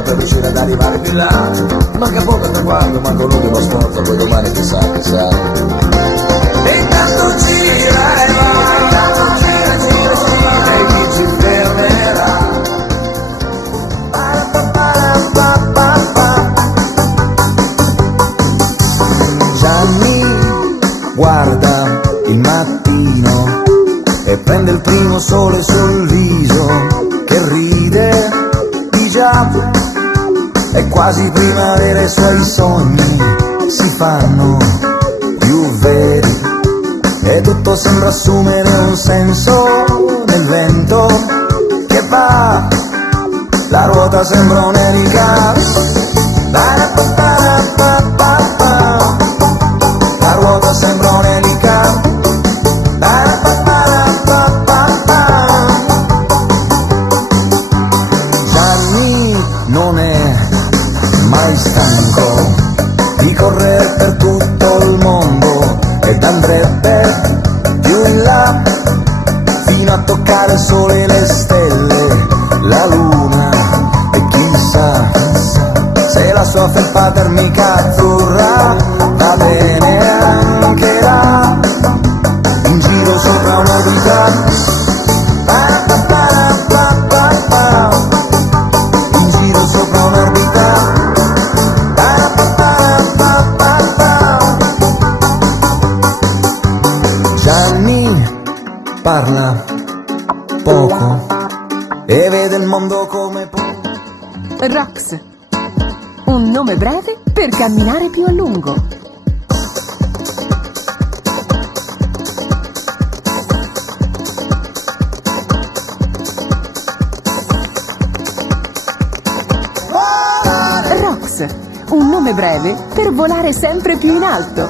morto per riuscire ad arrivare più là. Manca poco al traguardo, manca l'ultimo sforzo, poi domani chissà. E intanto gira e va, e chi ci fermerà? Gianni guarda il mattino e prende il primo sole sul viso, che ride di già, è quasi primavera, i suoi sogni si fanno più veri e tutto sembra assumere un senso nel vento che va, la ruota sembra un'elica, la ruota sembra un'elica. Gianni non è mai stanco di correre per tutto il mondo ed andrebbe più in là fino a toccare il sole e le stelle, la luna e chissà se la sua felpa termica azzurra va bene anche là, in giro sopra un'orbita. In giro sopra un'orbita. Gianni parla poco e vede il mondo come può. Rox, un nome breve per camminare più a lungo. Rox, un nome breve per volare sempre più in alto.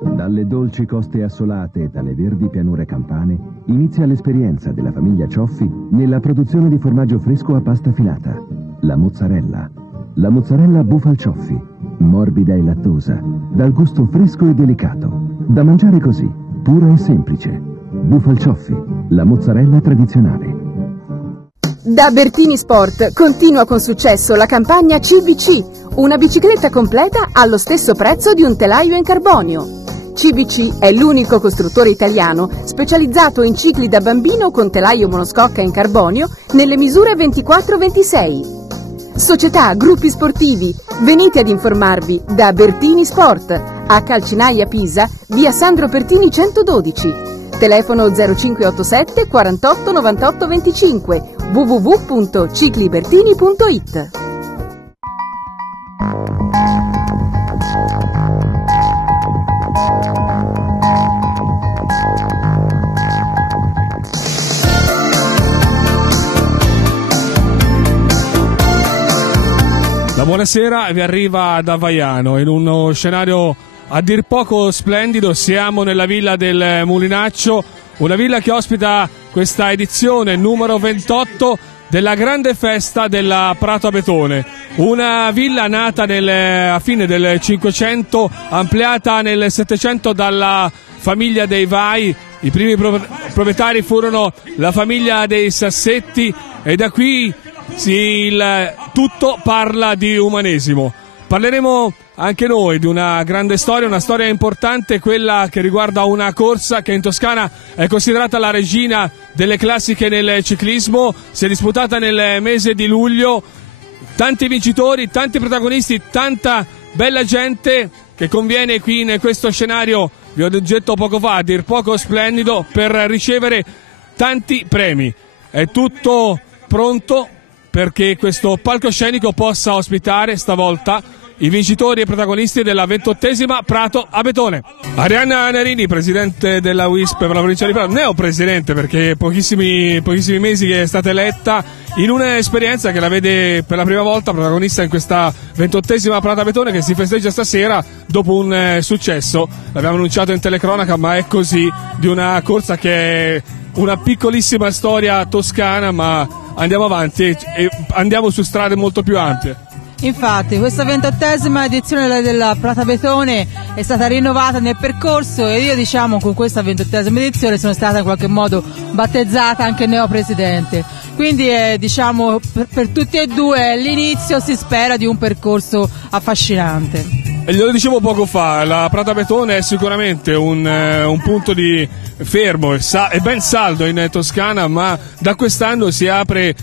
Dalle dolci coste assolate e dalle verdi pianure campane inizia l'esperienza della famiglia Cioffi nella produzione di formaggio fresco a pasta filata. La mozzarella. La mozzarella Bufal Cioffi, morbida e lattosa, dal gusto fresco e delicato, da mangiare così, pura e semplice. Bufal Cioffi, la mozzarella tradizionale. Da Bertini Sport continua con successo la campagna CVC, una bicicletta completa allo stesso prezzo di un telaio in carbonio. CVC è l'unico costruttore italiano specializzato in cicli da bambino con telaio monoscocca in carbonio nelle misure 24-26. Società, gruppi sportivi, venite ad informarvi da Bertini Sport, a Calcinaia Pisa, via Sandro Pertini 112, telefono 0587 48 98 25, www.ciclibertini.it. La buonasera vi arriva da Vaiano in uno scenario a dir poco splendido. Siamo nella villa del Mulinaccio, una villa che ospita questa edizione numero 28 della grande festa della Prato Abetone, una villa nata a fine del 500, ampliata nel 700 dalla famiglia dei Vai. I primi proprietari furono la famiglia dei Sassetti e da qui tutto parla di umanesimo. Parleremo anche noi di una grande storia, una storia importante, quella che riguarda una corsa che in Toscana è considerata la regina delle classiche nel ciclismo. Si è disputata nel mese di luglio, tanti vincitori, tanti protagonisti, tanta bella gente che conviene qui in questo scenario, vi ho detto poco fa, a dir poco splendido, per ricevere tanti premi. È tutto pronto perché questo palcoscenico possa ospitare stavolta i vincitori e protagonisti della 28esima Prato Abetone. Arianna Narini, presidente della WISP per la provincia di Prato, neopresidente perché pochissimi mesi che è stata eletta, in un'esperienza che la vede per la prima volta protagonista in questa 28esima Prato Abetone che si festeggia stasera dopo un successo, l'abbiamo annunciato in telecronaca, ma è così, di una corsa che è una piccolissima storia toscana, ma andiamo avanti e andiamo su strade molto più ampie. Infatti questa 28ª edizione della Pratabetone è stata rinnovata nel percorso e io con questa 28ª edizione sono stata in qualche modo battezzata anche neopresidente, quindi per tutti e due l'inizio, si spera, di un percorso affascinante. E glielo dicevo poco fa, la Pratabetone è sicuramente un punto di fermo, è ben saldo in Toscana, ma da quest'anno si apre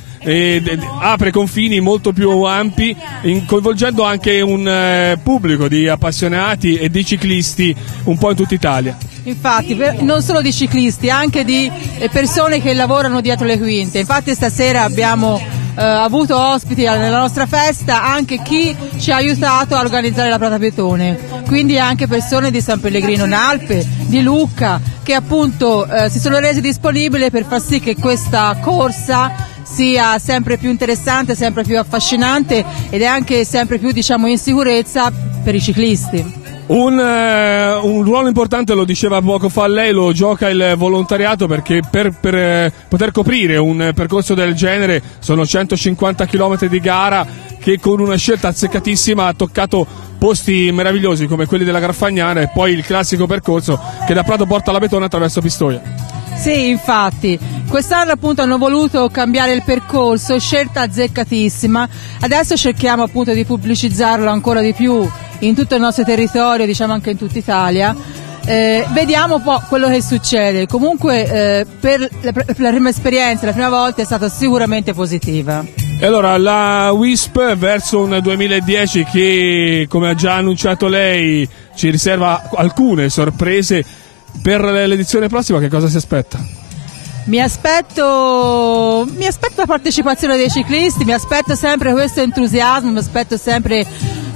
confini molto più ampi, coinvolgendo anche un pubblico di appassionati e di ciclisti un po' in tutta Italia. Infatti, non solo di ciclisti, anche di persone che lavorano dietro le quinte. Infatti stasera abbiamo avuto ospiti nella nostra festa anche chi ci ha aiutato a organizzare la Pratabetone, quindi anche persone di San Pellegrino in Alpe, di Lucca, che appunto si sono resi disponibili per far sì che questa corsa sia sempre più interessante, sempre più affascinante ed è anche sempre più in sicurezza per i ciclisti. Un ruolo importante, lo diceva poco fa lei, lo gioca il volontariato, perché per poter coprire un percorso del genere sono 150 km di gara che con una scelta azzeccatissima ha toccato posti meravigliosi come quelli della Graffagnana e poi il classico percorso che da Prato porta alla Betone attraverso Pistoia. Sì, infatti, quest'anno appunto hanno voluto cambiare il percorso, scelta azzeccatissima, adesso cerchiamo appunto di pubblicizzarlo ancora di più in tutto il nostro territorio, anche in tutta Italia. Vediamo un po' quello che succede. Comunque per la prima esperienza, la prima volta, è stata sicuramente positiva. E allora la WISP verso un 2010 che, come ha già annunciato lei, ci riserva alcune sorprese. Per l'edizione prossima che cosa si aspetta? Mi aspetto la partecipazione dei ciclisti, mi aspetto sempre questo entusiasmo, mi aspetto sempre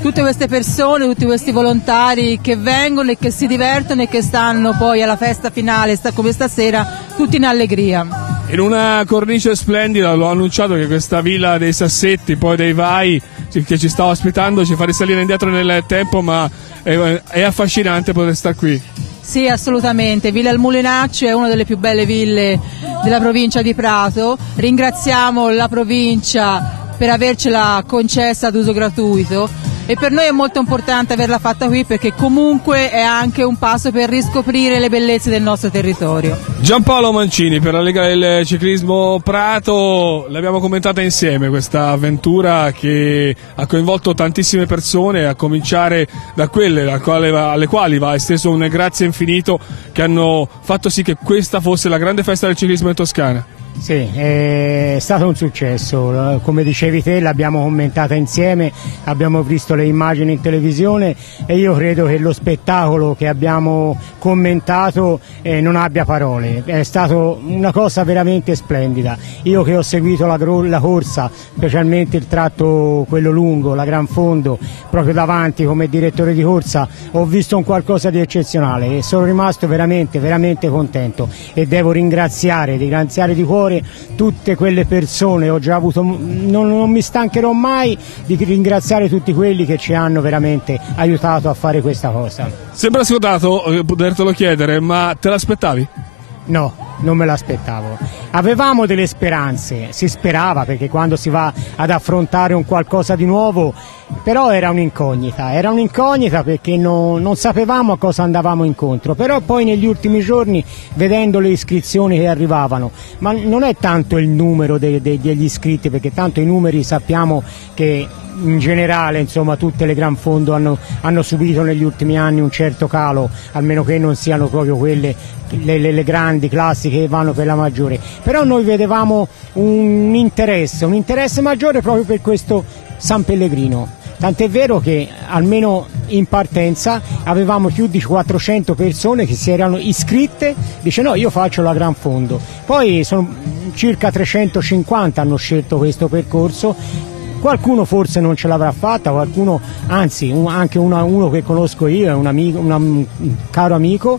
tutte queste persone, tutti questi volontari che vengono e che si divertono e che stanno poi alla festa finale, come stasera, tutti in allegria. In una cornice splendida, l'ho annunciato che questa Villa dei Sassetti, poi dei Vai, che ci sta ospitando, ci fa risalire indietro nel tempo, ma è affascinante poter stare qui. Sì, assolutamente. Villa al Mulinaccio è una delle più belle ville della provincia di Prato. Ringraziamo la provincia per avercela concessa ad uso gratuito e per noi è molto importante averla fatta qui perché comunque è anche un passo per riscoprire le bellezze del nostro territorio. Giampaolo Mancini per la Lega del Ciclismo Prato, l'abbiamo commentata insieme questa avventura che ha coinvolto tantissime persone, a cominciare da quelle alle quali va esteso un grazie infinito, che hanno fatto sì che questa fosse la grande festa del ciclismo in Toscana. Sì, è stato un successo, come dicevi te l'abbiamo commentata insieme, abbiamo visto le immagini in televisione e io credo che lo spettacolo che abbiamo commentato non abbia parole, è stata una cosa veramente splendida. Io che ho seguito la corsa, specialmente il tratto quello lungo, la Gran Fondo, proprio davanti come direttore di corsa, ho visto un qualcosa di eccezionale e sono rimasto veramente, veramente contento e devo ringraziare di cuore tutte quelle persone. Ho già avuto, non mi stancherò mai di ringraziare tutti quelli che ci hanno veramente aiutato a fare questa cosa. Sembra scontato potertelo chiedere, ma te l'aspettavi? No, non me l'aspettavo. Avevamo delle speranze, si sperava, perché quando si va ad affrontare un qualcosa di nuovo, però era un'incognita perché non sapevamo a cosa andavamo incontro, però poi negli ultimi giorni, vedendo le iscrizioni che arrivavano, ma non è tanto il numero degli iscritti, perché tanto i numeri sappiamo che in generale, insomma, tutte le Gran Fondo hanno subito negli ultimi anni un certo calo, almeno che non siano proprio quelle le grandi classi che vanno per la maggiore, però noi vedevamo un interesse maggiore proprio per questo San Pellegrino, tant'è vero che almeno in partenza avevamo più di 400 persone che si erano iscritte, dice no, io faccio la Gran Fondo, poi sono circa 350 hanno scelto questo percorso. Qualcuno forse non ce l'avrà fatta, qualcuno, anzi anche uno che conosco io, è un caro amico,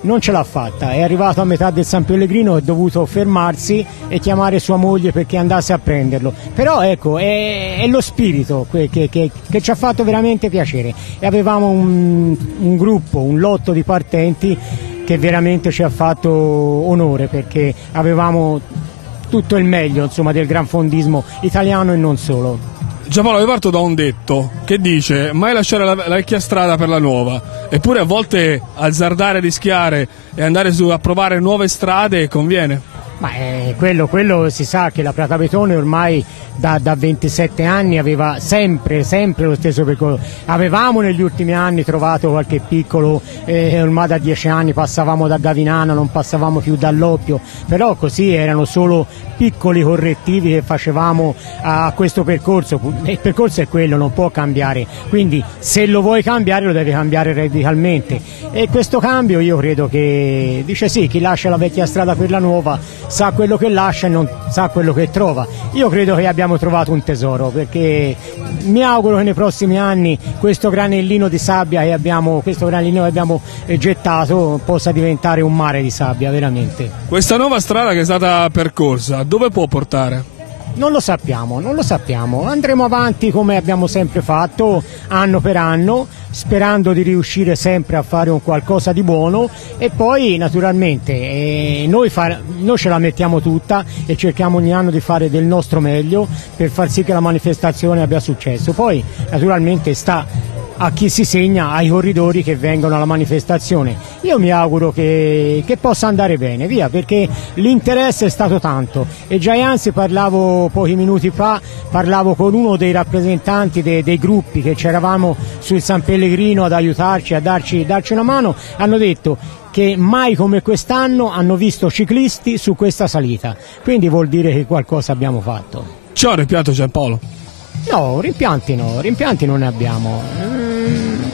non ce l'ha fatta, è arrivato a metà del San Pellegrino, è dovuto fermarsi e chiamare sua moglie perché andasse a prenderlo, però ecco è lo spirito che ci ha fatto veramente piacere e avevamo un gruppo, un lotto di partenti che veramente ci ha fatto onore perché avevamo tutto il meglio, insomma, del gran fondismo italiano e non solo. Giampaolo, io parto da un detto che dice mai lasciare la vecchia strada per la nuova, eppure a volte azzardare, rischiare e andare a provare nuove strade conviene. Ma quello si sa che la Pratabetone ormai da 27 anni aveva sempre lo stesso percorso. Avevamo negli ultimi anni trovato qualche piccolo, ormai da 10 anni passavamo da Gavinano, non passavamo più dall'Oppio, però così erano solo piccoli correttivi che facevamo a questo percorso. Il percorso è quello, non può cambiare, quindi se lo vuoi cambiare lo devi cambiare radicalmente, e questo cambio io credo che dice sì, chi lascia la vecchia strada per la nuova sa quello che lascia e non sa quello che trova. Io credo che abbiamo trovato un tesoro, perché mi auguro che nei prossimi anni questo granellino di sabbia che abbiamo gettato possa diventare un mare di sabbia, veramente. Questa nuova strada che è stata percorsa, dove può portare? Non lo sappiamo, andremo avanti come abbiamo sempre fatto, anno per anno, sperando di riuscire sempre a fare un qualcosa di buono, e poi naturalmente noi ce la mettiamo tutta e cerchiamo ogni anno di fare del nostro meglio per far sì che la manifestazione abbia successo. Poi naturalmente sta a chi si segna, ai corridori che vengono alla manifestazione. Io mi auguro che possa andare bene, via, perché l'interesse è stato tanto, e già anzi parlavo pochi minuti fa, con uno dei rappresentanti dei gruppi che c'eravamo sul San Pellegrino ad aiutarci, a darci una mano, hanno detto che mai come quest'anno hanno visto ciclisti su questa salita, quindi vuol dire che qualcosa abbiamo fatto. C'è un rimpianto, Giampaolo? No, rimpianti non ne abbiamo.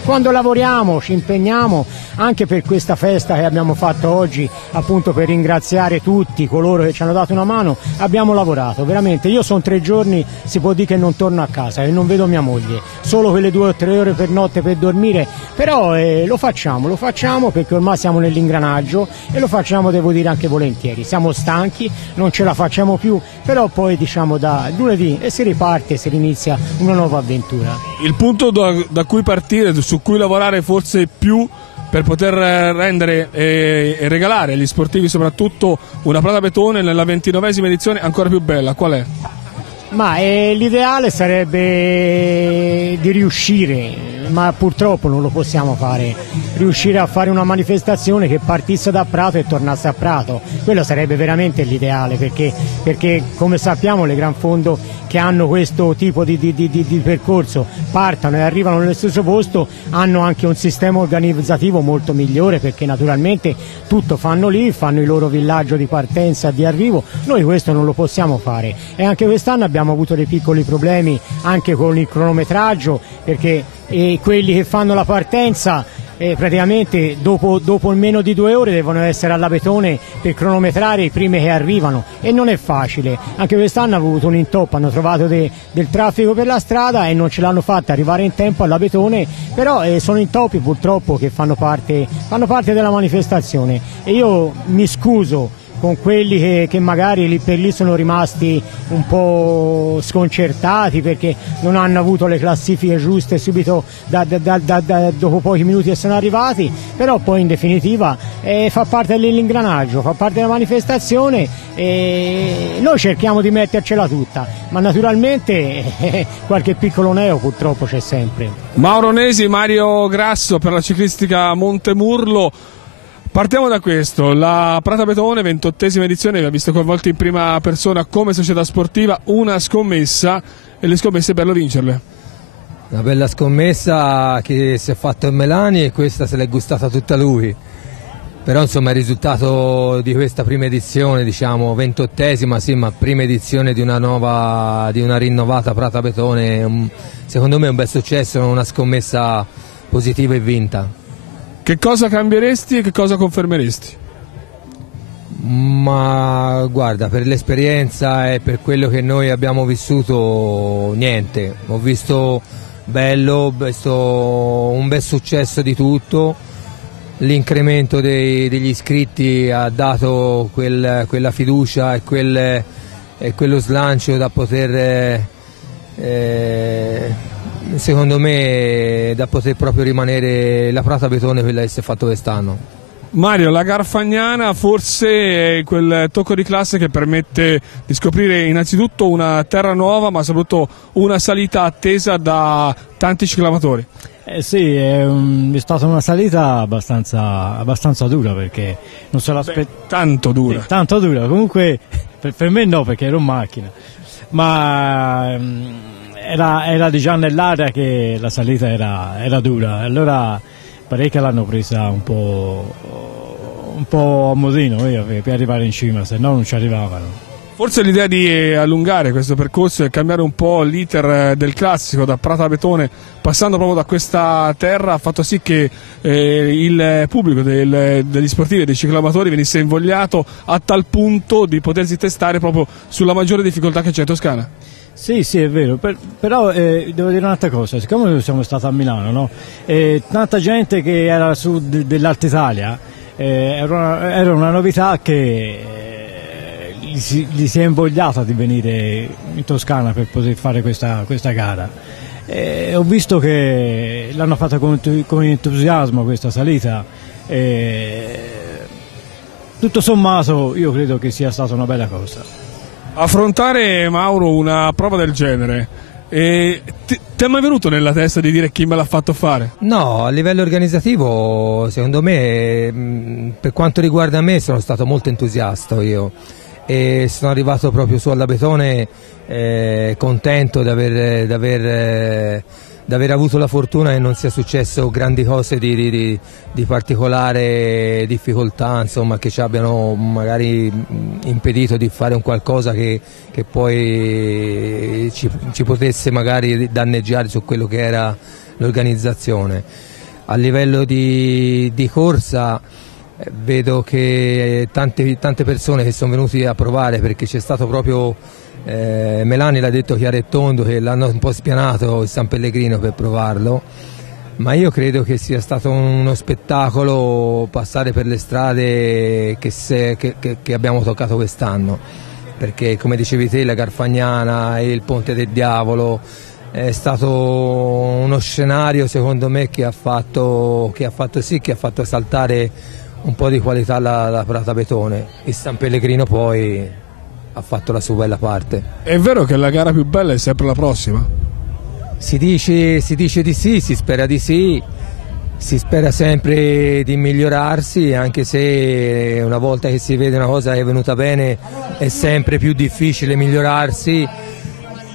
Quando lavoriamo ci impegniamo, anche per questa festa che abbiamo fatto oggi, appunto per ringraziare tutti coloro che ci hanno dato una mano, abbiamo lavorato, veramente. Io sono 3 giorni, si può dire che non torno a casa e non vedo mia moglie, solo quelle 2 o 3 ore per notte per dormire, però lo facciamo perché ormai siamo nell'ingranaggio e lo facciamo, devo dire, anche volentieri. Siamo stanchi, non ce la facciamo più, però poi diciamo da lunedì e si riparte, si inizia una nuova avventura. Il punto da cui partire, su cui lavorare forse più per poter rendere e regalare agli sportivi soprattutto una Pratabetone nella 29esima edizione ancora più bella, qual è? Ma l'ideale sarebbe di riuscire, ma purtroppo non lo possiamo fare, riuscire a fare una manifestazione che partisse da Prato e tornasse a Prato. Quello sarebbe veramente l'ideale, perché come sappiamo le Gran Fondo che hanno questo tipo di percorso partono e arrivano nello stesso posto, hanno anche un sistema organizzativo molto migliore, perché naturalmente tutto fanno lì, fanno il loro villaggio di partenza e di arrivo. Noi questo non lo possiamo fare, e anche quest'anno abbiamo avuto dei piccoli problemi anche con il cronometraggio, perché quelli che fanno la partenza praticamente dopo meno di 2 ore devono essere alla Betone per cronometrare i primi che arrivano, e non è facile. Anche quest'anno hanno avuto un intoppo, hanno trovato del traffico per la strada e non ce l'hanno fatta arrivare in tempo alla Betone, però sono intoppi purtroppo che fanno parte della manifestazione, e io mi scuso con quelli che magari lì per lì sono rimasti un po' sconcertati perché non hanno avuto le classifiche giuste subito dopo pochi minuti che sono arrivati, però poi in definitiva fa parte dell'ingranaggio, fa parte della manifestazione, e noi cerchiamo di mettercela tutta, ma naturalmente qualche piccolo neo purtroppo c'è sempre. Mauro Nesi, Mario Grasso per la ciclistica Montemurlo. Partiamo da questo, la Pratabetone 28esima edizione vi ha visto coinvolti in prima persona come società sportiva, una scommessa, e le scommesse è bello vincerle. Una bella scommessa che si è fatto in Melani, e questa se l'è gustata tutta lui, però insomma il risultato di questa prima edizione, diciamo 28esima, sì, ma prima edizione di una rinnovata Pratabetone, secondo me è un bel successo, una scommessa positiva e vinta. Che cosa cambieresti e che cosa confermeresti? Ma guarda, per l'esperienza e per quello che noi abbiamo vissuto, niente. Ho visto un bel successo di tutto, l'incremento degli iscritti ha dato quella fiducia e quello slancio da poter... secondo me da poter proprio rimanere la Pratabetone quella che si è fatto quest'anno. Mario, la Garfagnana forse è quel tocco di classe che permette di scoprire innanzitutto una terra nuova, ma soprattutto una salita attesa da tanti ciclamatori. Sì, è stata una salita abbastanza dura, perché non se l'aspettavo. Tanto dura. Sì, tanto dura, comunque per me no, perché ero in macchina, ma era già nell'aria che la salita era dura, allora parecchi l'hanno presa un po' a modino per arrivare in cima, se no non ci arrivavano. Forse l'idea di allungare questo percorso e cambiare un po' l'iter del classico da Pratabetone, passando proprio da questa terra, ha fatto sì che il pubblico degli sportivi e dei cicloamatori venisse invogliato a tal punto di potersi testare proprio sulla maggiore difficoltà che c'è in Toscana. Sì, è vero, però devo dire un'altra cosa, siccome noi siamo stati a Milano, no? Tanta gente che era al sud dell'Alta Italia, era una novità che gli si è invogliata di venire in Toscana per poter fare questa gara. Ho visto che l'hanno fatta con entusiasmo questa salita. Tutto sommato io credo che sia stata una bella cosa. Affrontare, Mauro, una prova del genere, ti è mai venuto nella testa di dire chi me l'ha fatto fare? No, a livello organizzativo secondo me, per quanto riguarda me, sono stato molto entusiasta io e sono arrivato proprio su Allabetone contento di aver avuto la fortuna che non sia successo grandi cose di particolare difficoltà, insomma, che ci abbiano magari impedito di fare un qualcosa che poi ci potesse magari danneggiare su quello che era l'organizzazione. A livello di corsa vedo che tante persone che sono venute a provare, perché c'è stato proprio Melani l'ha detto chiaro e tondo che l'hanno un po' spianato il San Pellegrino per provarlo, ma io credo che sia stato uno spettacolo passare per le strade che abbiamo toccato quest'anno, perché come dicevi te la Garfagnana e il Ponte del Diavolo è stato uno scenario secondo me che ha fatto saltare un po' di qualità la Pratabetone. Il San Pellegrino poi ha fatto la sua bella parte. È vero che la gara più bella è sempre la prossima? Si dice di sì, si spera di sì, si spera sempre di migliorarsi, anche se una volta che si vede una cosa che è venuta bene è sempre più difficile migliorarsi,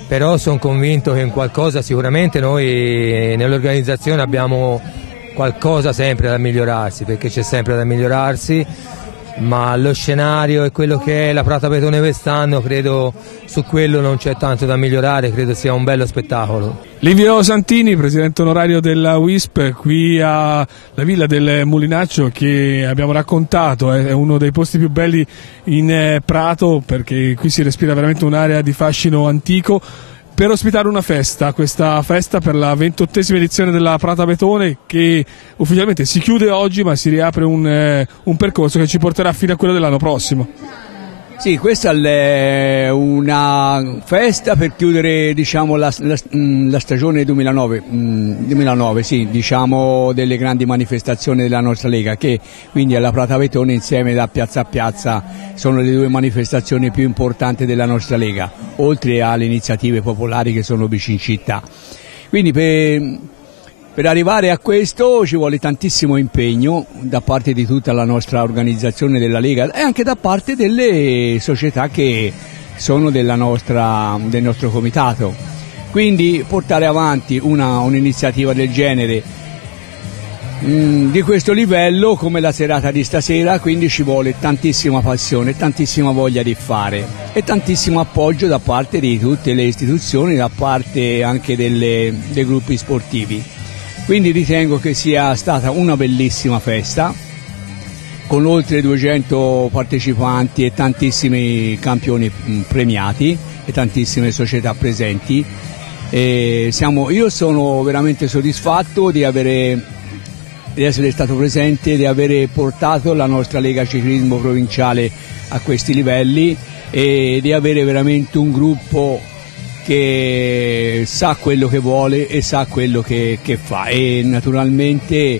però sono convinto che in qualcosa sicuramente noi nell'organizzazione abbiamo qualcosa sempre da migliorarsi, perché c'è sempre da migliorarsi, ma lo scenario e quello che è la Pratabetone quest'anno, credo su quello non c'è tanto da migliorare, credo sia un bello spettacolo. Livio Santini, presidente onorario della WISP, qui alla Villa del Mulinaccio, che abbiamo raccontato è uno dei posti più belli in Prato, perché qui si respira veramente un'area di fascino antico, per ospitare una festa, questa festa per la 28esima edizione della Pratabetone, che ufficialmente si chiude oggi, ma si riapre un percorso che ci porterà fino a quello dell'anno prossimo. Sì, questa è una festa per chiudere, diciamo, la stagione 2009, sì, diciamo, delle grandi manifestazioni della nostra Lega, che quindi alla Pratabetone insieme da piazza a piazza sono le due manifestazioni più importanti della nostra Lega, oltre alle iniziative popolari che sono vicino in città. Quindi per arrivare a questo ci vuole tantissimo impegno da parte di tutta la nostra organizzazione della Lega e anche da parte delle società che sono del nostro comitato. Quindi portare avanti un'iniziativa del genere, di questo livello, come la serata di stasera, quindi ci vuole tantissima passione, tantissima voglia di fare e tantissimo appoggio da parte di tutte le istituzioni, da parte anche dei gruppi sportivi. Quindi ritengo che sia stata una bellissima festa, con oltre 200 partecipanti e tantissimi campioni premiati e tantissime società presenti. Io sono veramente soddisfatto di essere stato presente, di aver portato la nostra Lega Ciclismo Provinciale a questi livelli e di avere veramente un gruppo che sa quello che vuole e sa quello che fa, e naturalmente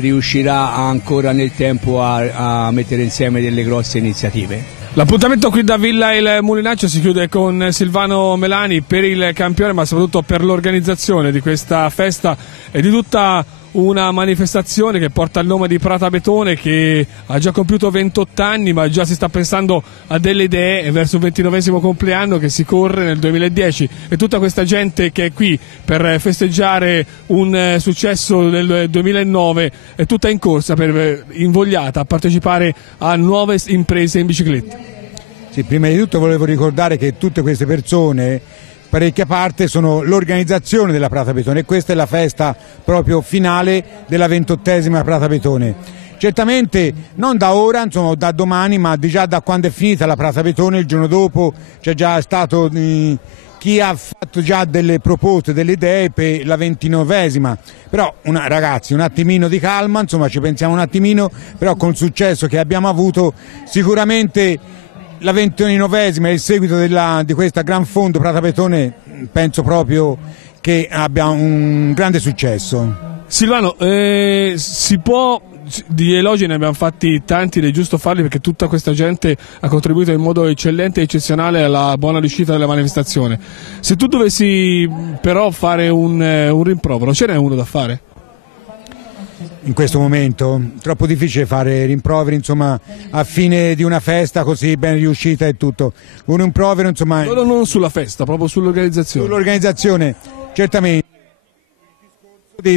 riuscirà ancora nel tempo a mettere insieme delle grosse iniziative. L'appuntamento qui da Villa Il Mulinaccio si chiude con Silvano Melani per il campione, ma soprattutto per l'organizzazione di questa festa e di tutta una manifestazione che porta il nome di Prata Betone, che ha già compiuto 28 anni, ma già si sta pensando a delle idee verso il 29esimo compleanno che si corre nel 2010, e tutta questa gente che è qui per festeggiare un successo del 2009 è tutta in corsa, invogliata a partecipare a nuove imprese in bicicletta. Sì, prima di tutto volevo ricordare che tutte queste persone, parecchia parte, sono l'organizzazione della Prata Betone, e questa è la festa proprio finale della 28esima Prata Betone. Certamente non da ora, insomma, da domani, ma già da quando è finita la Prata Betone, il giorno dopo c'è già stato chi ha fatto già delle proposte, delle idee per la 29esima. Però ragazzi, un attimino di calma, insomma, ci pensiamo un attimino, però con il successo che abbiamo avuto sicuramente la 29esima e il seguito di questa Gran Fondo Prata Betone penso proprio che abbia un grande successo. Silvano, si può, di elogi ne abbiamo fatti tanti ed è giusto farli, perché tutta questa gente ha contribuito in modo eccellente e eccezionale alla buona riuscita della manifestazione. Se tu dovessi però fare un rimprovero, ce n'è uno da fare? In questo momento troppo difficile fare rimproveri, insomma, a fine di una festa così ben riuscita e tutto. Un rimprovero, insomma, non sulla festa, proprio sull'organizzazione. Sull'organizzazione, certamente.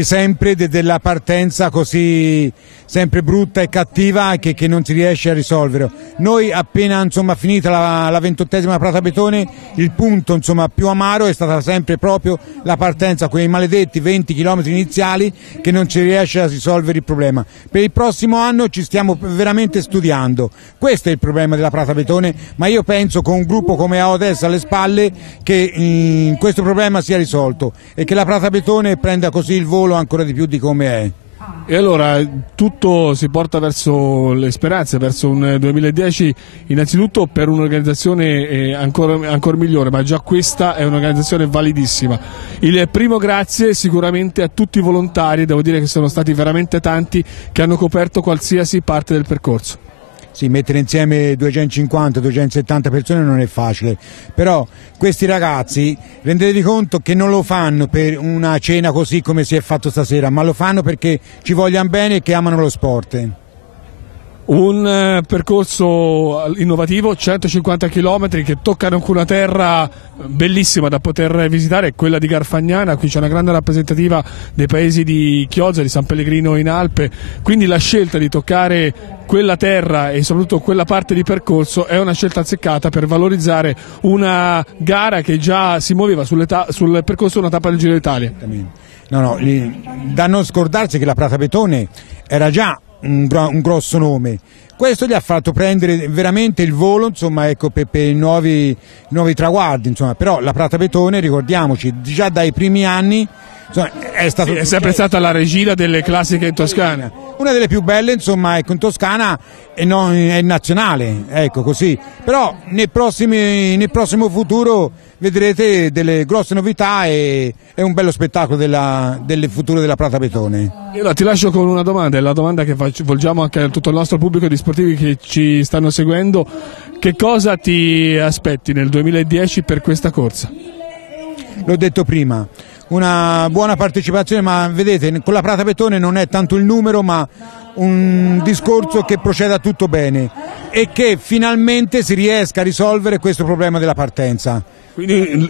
Sempre della partenza così sempre brutta e cattiva che non si riesce a risolvere. Noi appena, insomma, finita la 28esima Prata Betone, il punto, insomma, più amaro è stata sempre proprio la partenza, quei maledetti 20 km iniziali che non si riesce a risolvere il problema. Per il prossimo anno ci stiamo veramente studiando, questo è il problema della Prata Betone, ma io penso con un gruppo come AODES alle spalle che questo problema sia risolto e che la Prata Betone prenda così il volo ancora di più di come è. E allora tutto si porta verso le speranze, verso un 2010 innanzitutto per un'organizzazione ancora migliore, ma già questa è un'organizzazione validissima. Il primo grazie sicuramente a tutti i volontari, devo dire che sono stati veramente tanti, che hanno coperto qualsiasi parte del percorso. Sì, mettere insieme 250-270 persone non è facile, però questi ragazzi rendetevi conto che non lo fanno per una cena così come si è fatto stasera, ma lo fanno perché ci vogliano bene e che amano lo sport. Un percorso innovativo, 150 km che toccano anche una terra bellissima da poter visitare, quella di Garfagnana. Qui c'è una grande rappresentativa dei paesi di Chioggia, di San Pellegrino in Alpe, quindi la scelta di toccare quella terra e soprattutto quella parte di percorso è una scelta azzeccata per valorizzare una gara che già si muoveva sul percorso di una tappa del Giro d'Italia. No, da non scordarsi che la Prata Betone era già un grosso nome. Questo gli ha fatto prendere veramente il volo, insomma, ecco, per i nuovi traguardi, insomma. Però la Prata Betone, ricordiamoci, già dai primi anni, insomma, è sempre stata la regina delle classiche in Toscana. Una delle più belle, insomma, ecco, in Toscana e non è nazionale, ecco, così. Però nel prossimo futuro vedrete delle grosse novità e è un bello spettacolo del futuro della Prata Betone. Io ti lascio con una domanda, è la domanda che volgiamo anche a tutto il nostro pubblico di sportivi che ci stanno seguendo. Che cosa ti aspetti nel 2010 per questa corsa? L'ho detto prima, una buona partecipazione, ma vedete, con la Prata Betone non è tanto il numero, ma un discorso che proceda tutto bene e che finalmente si riesca a risolvere questo problema della partenza. Quindi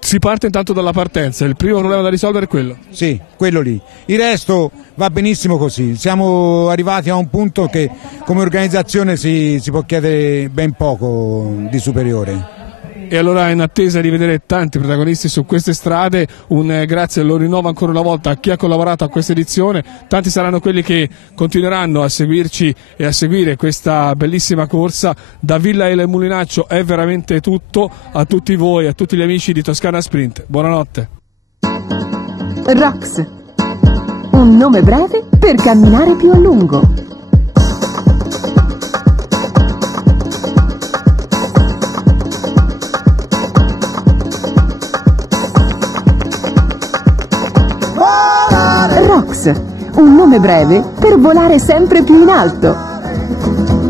si parte intanto dalla partenza, il primo problema da risolvere è quello? Sì, quello lì. Il resto va benissimo così, siamo arrivati a un punto che come organizzazione si può chiedere ben poco di superiore. E allora, in attesa di vedere tanti protagonisti su queste strade, un grazie lo rinnovo ancora una volta a chi ha collaborato a questa edizione. Tanti saranno quelli che continueranno a seguirci e a seguire questa bellissima corsa. Da Villa Il Mulinaccio è veramente tutto. A tutti voi, a tutti gli amici di Toscana Sprint, buonanotte. ROX, un nome breve per camminare più a lungo. un nome breve per volare sempre più in alto.